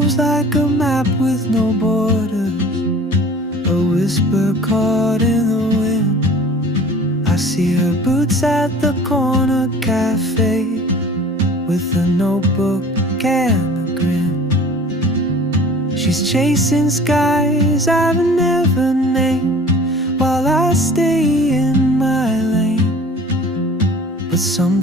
moves like a map with no borders, a whisper caught in the wind. I see her boots at the corner cafe, with a notebook and a grin. She's chasing skies I've never named, while I stay in my lane. But some